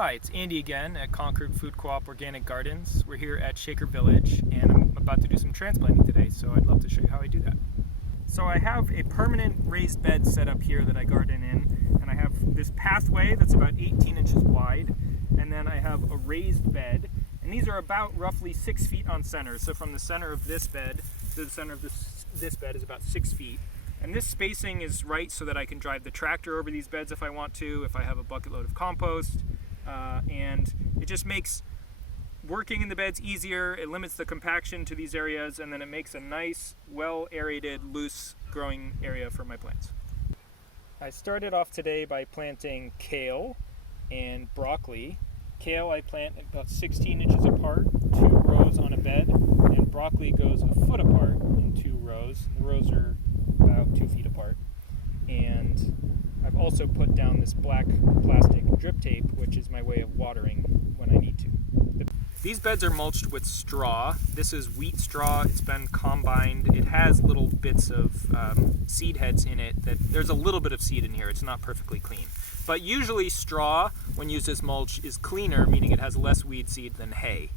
Hi, it's Andy again at Concord Food Co-op Organic Gardens. We're here at Shaker Village and I'm about to do some transplanting today, so I'd love to show you how I do that. So I have a permanent raised bed set up here that I garden in, and I have this pathway that's about 18 inches wide, and then I have a raised bed, and these are about roughly 6 feet on center. So from the center of this bed to the center of this bed is about 6 feet. And this spacing is right so that I can drive the tractor over these beds if I want to, if I have a bucket load of compost. And it just makes working in the beds easier. It limits the compaction to these areas, and then it makes a nice, well-aerated, loose growing area for my plants. I started off today by planting kale and broccoli. Kale I plant about 16 inches apart, 2 rows on a bed, and broccoli goes a foot apart in 2 rows. The rows are about 2 feet apart. And I've also put down this black plastic drip tape, which is my way of watering when I need to. These beds are mulched with straw. This is wheat straw. It's been combined. It has little bits of seed heads in it. There's a little bit of seed in here. It's not perfectly clean. But usually straw, when used as mulch, is cleaner, meaning it has less weed seed than hay.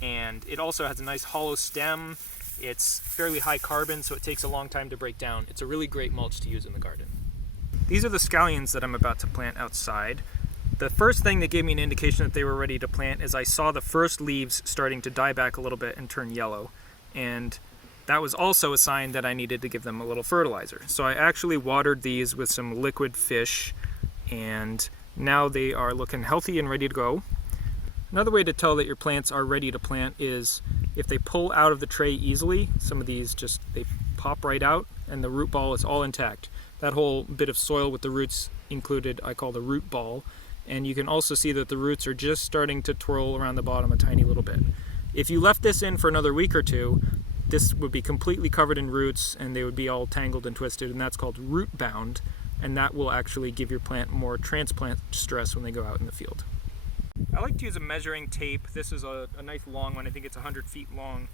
And it also has a nice hollow stem. It's fairly high carbon, so it takes a long time to break down. It's a really great mulch to use in the garden. These are the scallions that I'm about to plant outside. The first thing that gave me an indication that they were ready to plant is I saw the first leaves starting to die back a little bit and turn yellow. And that was also a sign that I needed to give them a little fertilizer. So I actually watered these with some liquid fish, and now they are looking healthy and ready to go. Another way to tell that your plants are ready to plant is if they pull out of the tray easily. Some of these they pop right out and the root ball is all intact. That whole bit of soil with the roots included I call the root ball. And you can also see that the roots are just starting to twirl around the bottom a tiny little bit. If you left this in for another week or two, this would be completely covered in roots and they would be all tangled and twisted, and that's called root bound, and that will actually give your plant more transplant stress when they go out in the field. I like to use a measuring tape. This is a nice long one. I think it's 100 feet long,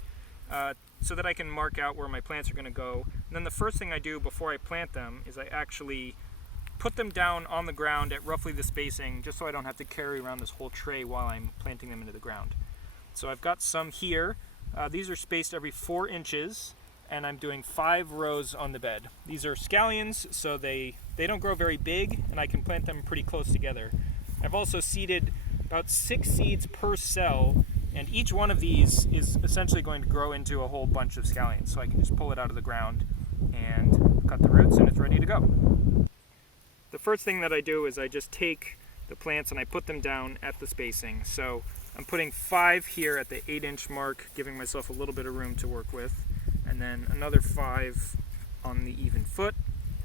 so that I can mark out where my plants are going to go. And then the first thing I do before I plant them is I actually put them down on the ground at roughly the spacing, just so I don't have to carry around this whole tray while I'm planting them into the ground. So I've got some here. These are spaced every 4 inches, and I'm doing 5 rows on the bed. These are scallions, so they don't grow very big, and I can plant them pretty close together. I've also seeded about 6 seeds per cell, and each one of these is essentially going to grow into a whole bunch of scallions. So I can just pull it out of the ground and cut the roots, and it's ready to go. The first thing that I do is I just take the plants and I put them down at the spacing. So I'm putting 5 here at the 8-inch mark, giving myself a little bit of room to work with, and then another 5 on the even foot,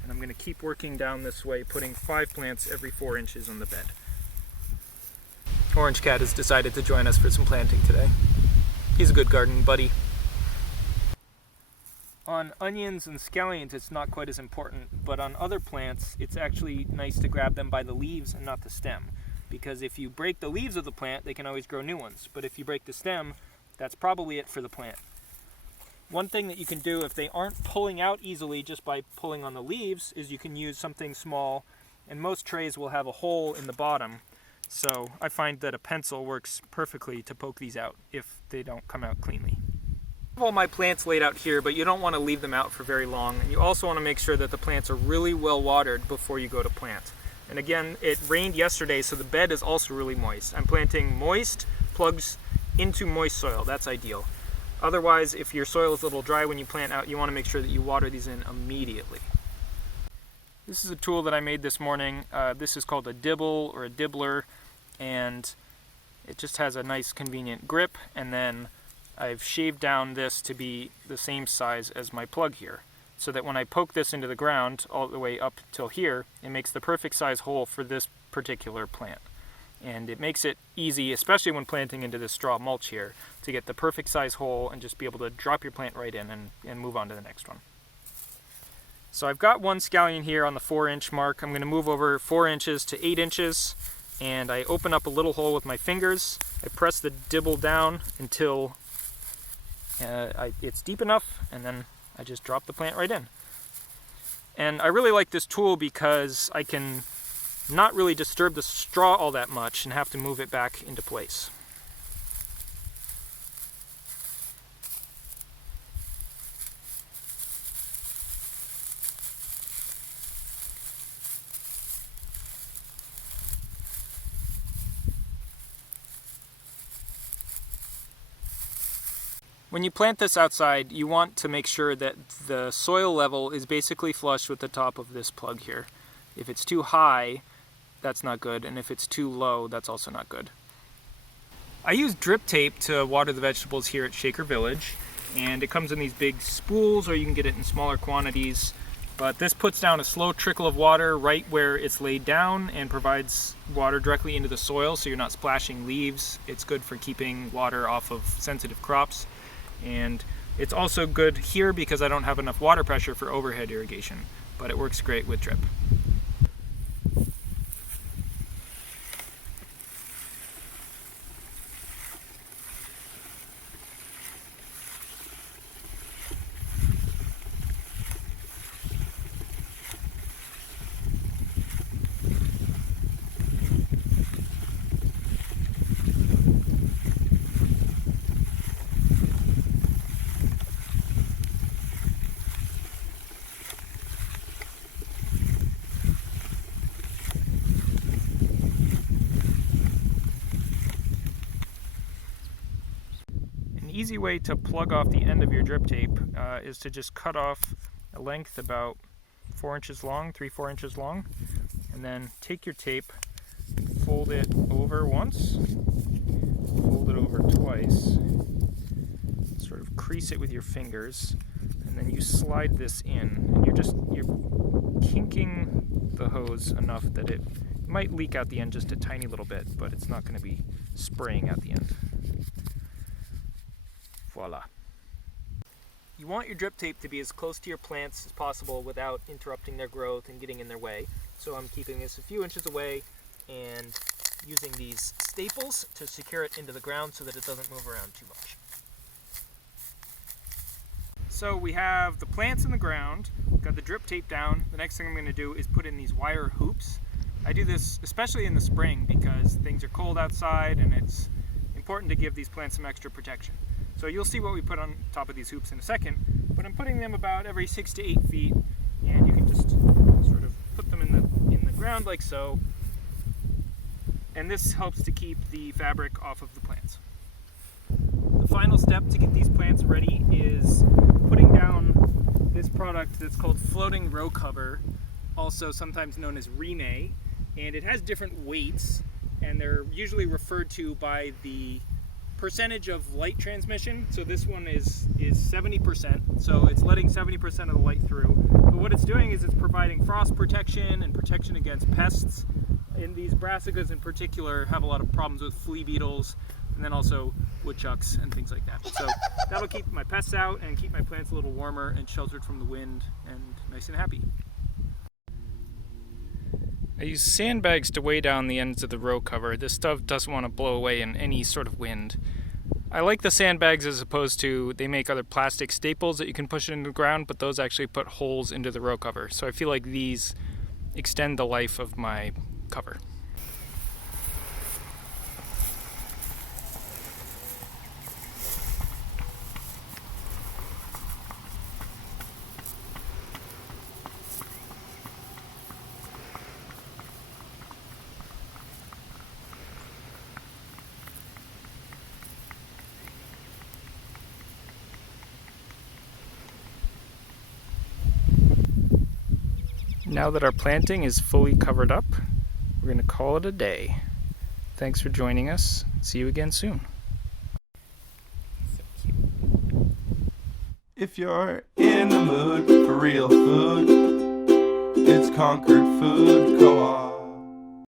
and I'm going to keep working down this way, putting 5 plants every 4 inches on the bed. Orange Cat has decided to join us for some planting today. He's a good garden buddy. On onions and scallions, it's not quite as important, but on other plants, it's actually nice to grab them by the leaves and not the stem. Because if you break the leaves of the plant, they can always grow new ones. But if you break the stem, that's probably it for the plant. One thing that you can do if they aren't pulling out easily just by pulling on the leaves is you can use something small, and most trays will have a hole in the bottom. So I find that a pencil works perfectly to poke these out if they don't come out cleanly. I have all my plants laid out here, but you don't want to leave them out for very long. And you also want to make sure that the plants are really well watered before you go to plant. And again, it rained yesterday, so the bed is also really moist. I'm planting moist plugs into moist soil. That's ideal. Otherwise, if your soil is a little dry when you plant out, you want to make sure that you water these in immediately. This is a tool that I made this morning. This is called a dibble or a dibbler, and it just has a nice convenient grip, and then I've shaved down this to be the same size as my plug here, so that when I poke this into the ground all the way up till here, it makes the perfect size hole for this particular plant. And it makes it easy, especially when planting into this straw mulch here, to get the perfect size hole and just be able to drop your plant right in and move on to the next one. So I've got one scallion here on the 4-inch mark. I'm going to move over 4 inches to 8 inches, and I open up a little hole with my fingers. I press the dibble down until it's deep enough, and then I just drop the plant right in. And I really like this tool because I can not really disturb the straw all that much and have to move it back into place. When you plant this outside, you want to make sure that the soil level is basically flush with the top of this plug here. If it's too high, that's not good, and if it's too low, that's also not good. I use drip tape to water the vegetables here at Shaker Village, and it comes in these big spools, or you can get it in smaller quantities. But this puts down a slow trickle of water right where it's laid down and provides water directly into the soil, so you're not splashing leaves. It's good for keeping water off of sensitive crops. And it's also good here because I don't have enough water pressure for overhead irrigation, but it works great with drip. Easy way to plug off the end of your drip tape is to just cut off a length about 4 inches long, 3-4 inches long, and then take your tape, fold it over once, fold it over twice, sort of crease it with your fingers, and then you slide this in, and you're kinking the hose enough that it might leak out the end just a tiny little bit, but it's not going to be spraying out the end. Voila. You want your drip tape to be as close to your plants as possible without interrupting their growth and getting in their way. So I'm keeping this a few inches away and using these staples to secure it into the ground so that it doesn't move around too much. So we have the plants in the ground, got the drip tape down. The next thing I'm going to do is put in these wire hoops. I do this especially in the spring because things are cold outside and it's important to give these plants some extra protection. So you'll see what we put on top of these hoops in a second, but I'm putting them about every 6 to 8 feet, and you can just sort of put them in the ground like so, and this helps to keep the fabric off of the plants. The final step to get these plants ready is putting down this product that's called floating row cover, also sometimes known as Rime, and it has different weights, and they're usually referred to by the percentage of light transmission. So this one is 70%, so it's letting 70% of the light through. But what it's doing is it's providing frost protection and protection against pests. And these brassicas in particular have a lot of problems with flea beetles, and then also woodchucks and things like that. So that'll keep my pests out and keep my plants a little warmer and sheltered from the wind and nice and happy. I use sandbags to weigh down the ends of the row cover. This stuff doesn't want to blow away in any sort of wind. I like the sandbags as opposed to, they make other plastic staples that you can push into the ground, but those actually put holes into the row cover. So I feel like these extend the life of my cover. Now that our planting is fully covered up, we're going to call it a day. Thanks for joining us. See you again soon. So cute. If you're in the mood for real food, it's Concord Food Co-op.